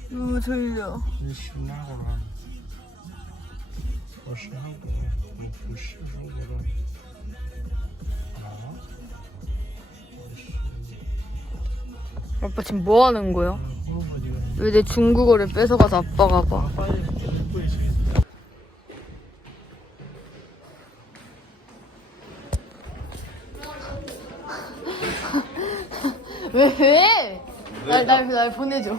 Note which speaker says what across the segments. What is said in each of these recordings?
Speaker 1: 너무 졸려.
Speaker 2: 你去哪个了？我是那个，我不是中国人。啊？我是。
Speaker 1: 아빠 지금 뭐 하는 거야?
Speaker 2: 어디가?
Speaker 1: 왜 내 중국어를 뺏어가서 아빠가 봐.
Speaker 2: 아빠의 중국어에서.
Speaker 1: 왜? 날 보내줘.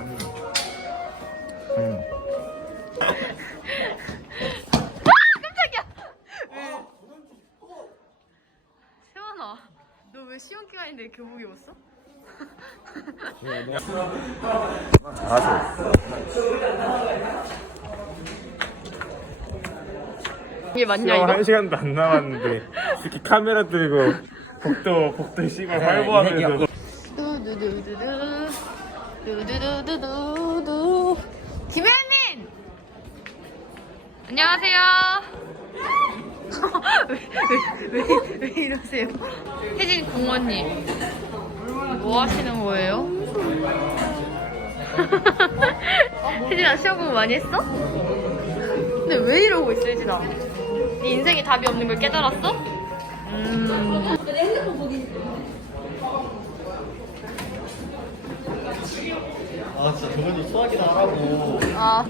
Speaker 2: 응.
Speaker 1: 깜짝이야. 세원아, 너 왜 시험 기간인데 교복 입었어?
Speaker 2: 알았어.
Speaker 1: 이게 맞냐 이거?
Speaker 3: 1시간도 안 남았는데 이렇게 카메라 들고 복도 씨발 활보하면서
Speaker 1: 두두두두두 두두두두두 김혜민! 안녕하세요. 왜 이러세요? 혜진 공원님 뭐 하시는 거예요? 혜진아 시험 공부 많이 했어? 근데 왜 이러고 있어 혜진아? 네 인생에 답이 없는 걸 깨달았어?
Speaker 4: 아 진짜 저번에 수학이나 하라고
Speaker 1: 아,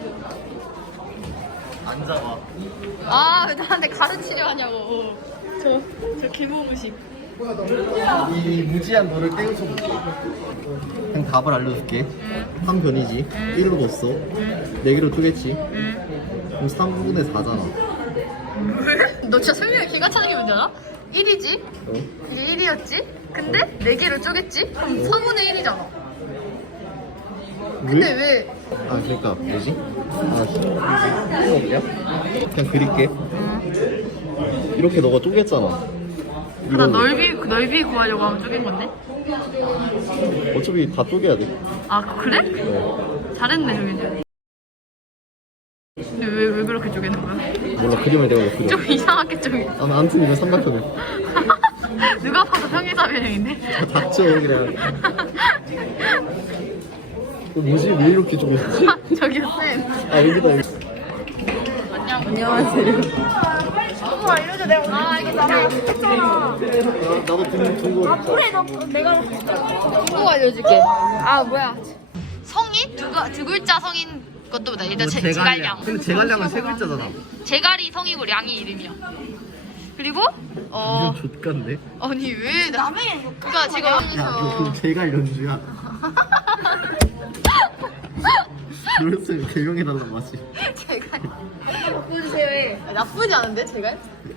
Speaker 4: 안 잡아.
Speaker 1: 왜 나한테 가르치려 하냐고. 저 김호무식.
Speaker 4: 이 무지한 너를 깨우쳐볼게. 그냥 답을 알려줄게. 한 변이지. 1로 넣었어. 4개로 쪼갰지. 그럼 3분의 4잖아.
Speaker 1: 너 진짜 설명이 기가 차는 게 뭔지 알아? 1이지?
Speaker 4: 어?
Speaker 1: 이게 1이었지? 근데 4개를 쪼갰지? 그럼 3분의 1이잖아. 근데 왜?
Speaker 4: 아 그러니까 뭐지? 아 이거 그냥 그릴게. 이렇게 너가 쪼갰잖아.
Speaker 1: 나 넓이 구하려고 하면 쪼갠 건데?
Speaker 4: 어차피 다 쪼개야 돼.
Speaker 1: 아, 그래?
Speaker 4: 어.
Speaker 1: 잘했네, 저기. 근데 왜 그렇게 쪼개는 거야?
Speaker 4: 몰라 그림을 내가 못 그려.
Speaker 1: 좀 이상하게 쪼개.
Speaker 4: 나는 아무튼 이건 삼각형이야.
Speaker 1: 누가 봐도 평행사변형인데?
Speaker 4: 닥쳐 그냥. 뭐지? 왜 이렇게 쪼갰지?
Speaker 1: 저기요, 쌤.
Speaker 4: 아 여기다 여기.
Speaker 1: 안녕하세요. 어, 알려줘. 내가 알겠어.
Speaker 4: 나도 둥고.
Speaker 1: 또 알려줄게. 아, 뭐야. 성인? 두 글자 성인 것도 보다. 일단 제갈량.
Speaker 4: 근데 제갈량은 세 글자잖아.
Speaker 1: 제갈이 성이고 량이 이름이야. 그리고
Speaker 4: 이거 족간데?
Speaker 1: 아니 왜 남의 그러니까 제가
Speaker 4: 야,
Speaker 1: 여기서
Speaker 4: 그 제갈 연주야. 노래쌤 개명해달라고 하지.
Speaker 1: 제갈 바꿔주세요 해. 나쁘지 않은데 제갈?